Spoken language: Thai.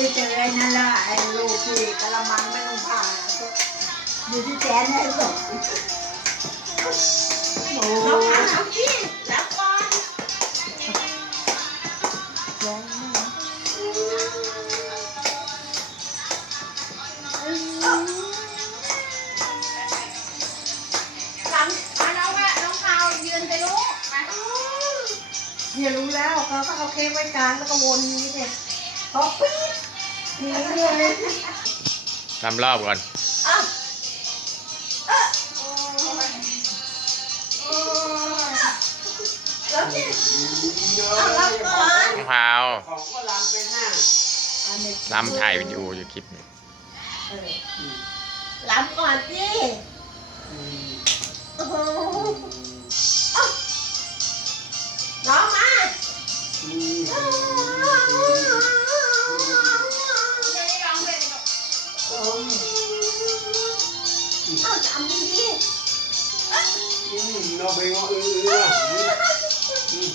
ได้เจอไอ้นั่นละไอ้ลูกที่กระมังไม่ต้องผ่าอยู่ที่แสนไอ้สองโอ้น้องยถามเอาพี่รับก่อนทำมาน้องว่น้องพาวยืนไปลูกมาเนี่ยรู้แล้วเขาก็เอาเค้กไว้กลางแล้วก็วนอย่างนี้เนี่ยพอปี๊ด หนีเลยทำรอบก่อนอะโอ้ยโอ้ยแล้วเนี่ยเอารับก่อนน้องพาวของก็ลำไปหน้าอันนี้ลำถ่ายวิดีโออยู่คลิปนี้เออรับก่อนสิ อาจำดีดีอืมเราไปงอเออเอออืม